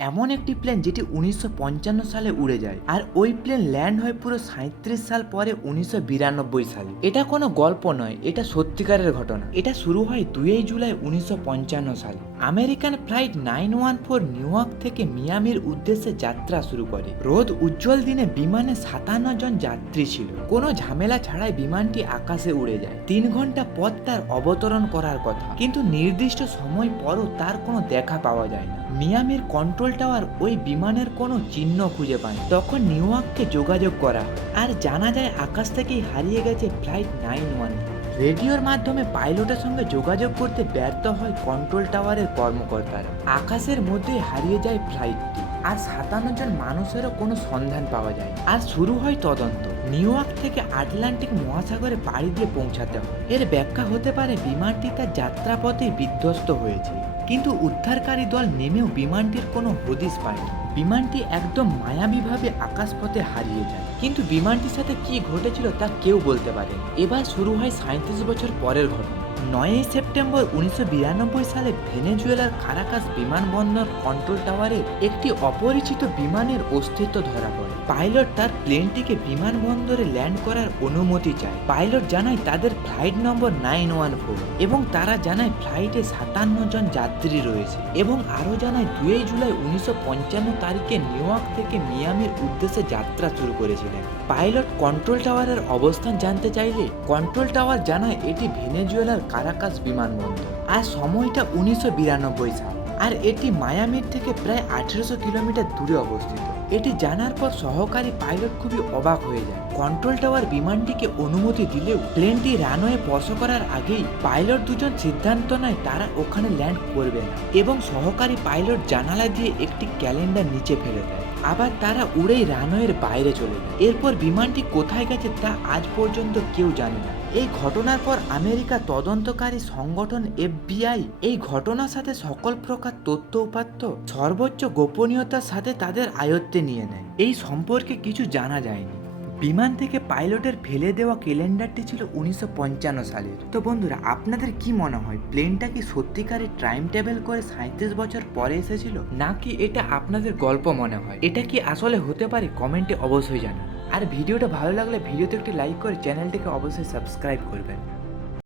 এমন একটি প্লেন যেটি 1955 সালে উড়ে যায় আর ওই প্লেন ল্যান্ড হয় পুরো 37 সাল পরে 1992 সালে। এটা কোনো গল্প নয়, এটা সত্যিকারের ঘটনা। এটা শুরু হয় 2 জুলাই 1955 সালে। আমেরিকান ফ্লাইট 914 নিউ ইয়র্ক থেকে মিয়ামির উদ্দেশ্যে যাত্রা শুরু করে। রোদ উজ্জ্বল দিনে বিমানে 57 জন যাত্রী ছিল। কোনো ঝামেলা ছাড়াই বিমানটি আকাশে উড়ে যায়। 3 ঘন্টা পর তার অবতরণ করার কথা, কিন্তু নির্দিষ্ট সময় পরও তার কোনো দেখা পাওয়া যায় না। মিয়ামির কন্ট্রোল টাওয়ার ওই বিমানের কোনো চিহ্ন খুঁজে পায়। তখন নিউ ইয়র্ককে যোগাযোগ করা হয় আর জানা যায় আকাশ থেকেই হারিয়ে গেছে ফ্লাইট 914। রেডিওর মাধ্যমে পাইলটের সঙ্গে যোগাযোগ করতে ব্যর্থ হয় কন্ট্রোল টাওয়ারের কর্মকর্তারা। আকাশের মধ্যেই হারিয়ে যায় ফ্লাইটটি আর 57 জন মানুষেরও কোনো সন্ধান পাওয়া যায়। আর শুরু হয় তদন্ত। নিউ ইয়র্ক থেকে আটলান্টিক মহাসাগরে পাড়ি দিয়ে পৌঁছাতে হয়। এর ব্যাখ্যা হতে পারে বিমানটি তার যাত্রাপথে বিধ্বস্ত হয়েছে, কিন্তু উদ্ধারকারী দল নেমেও বিমানটির কোনো হদিশ পায়নি। বিমানটি একদম মায়াবীভাবে আকাশপথে হারিয়ে যায়, কিন্তু বিমানটির সাথে কি ঘটেছিল তা কেউ বলতে পারে। এবার শুরু হয় 37 বছর পরের ঘটনা। 9 সেপ্টেম্বর 1992 সালে ভেনেজুয়েলার কারাকাস বিমানবন্দর কন্ট্রোল টাওয়ারে একটি অপরিচিত বিমানের অস্তিত্ব ধরা পড়ে। পাইলট তার প্লেনটিকে বিমানবন্দরে ল্যান্ড করার অনুমতি চায়। পাইলট জানায় তাদের ফ্লাইট নম্বর 914 এবং তারা জানায় ফ্লাইটে 57 জন যাত্রী রয়েছে এবং আরও জানায় 2 জুলাই 1955 তারিখে নিউ ইয়র্ক থেকে মিয়ামির উদ্দেশ্যে যাত্রা শুরু করেছিলেন। পাইলট কন্ট্রোল টাওয়ারের অবস্থান জানতে চাইলে কন্ট্রোল টাওয়ার জানায় এটি ভেনেজুয়েলার কারাকাস বিমানবন্দর আর সময়টা 1992 সাল, আর এটি মায়ামির থেকে প্রায় 1800 কিলোমিটার দূরে অবস্থিত। এটি জানার পর সহকারী পাইলট খুবই অবাক হয়ে যায়। কন্ট্রোল টাওয়ার বিমানটিকে অনুমতি দিলেও প্লেনটি রানওয়ে স্পর্শ করার আগেই পাইলট দুজন সিদ্ধান্ত নেয় তারা ওখানে ল্যান্ড করবে না এবং সহকারী পাইলট জানালা দিয়ে একটি ক্যালেন্ডার নিচে ফেলে দেয়। আবার তারা উড়েই রানওয়ের বাইরে চলে যায়। এরপর বিমানটি কোথায় গেছে তা আজ পর্যন্ত কেউ জানে না। এই ঘটনার পর আমেরিকা তদন্তকারী সংগঠন FBI এই ঘটনার সাথে সকল প্রকার তথ্য উপাত্ত সর্বোচ্চ গোপনীয়তার সাথে তাদের আয়ত্তে নিয়ে নেয়। এই সম্পর্কে কিছু জানা যায়নি। বিমান থেকে পাইলটের ফেলে দেওয়া ক্যালেন্ডারটি ছিল 1955 সালের। তো বন্ধুরা, আপনাদের কি মনে হয় প্লেনটা কি সত্যিকারের টাইম ট্রাভেল করে 37 বছর পরে এসেছিল, নাকি এটা আপনাদের গল্প মনে হয়? এটা কি আসলে হতে পারে? কমেন্টে অবশ্যই জানান। আর ভিডিওটা ভালো লাগলে ভিডিওতে একটি লাইক করে চ্যানেলটিকে অবশ্যই সাবস্ক্রাইব করবেন।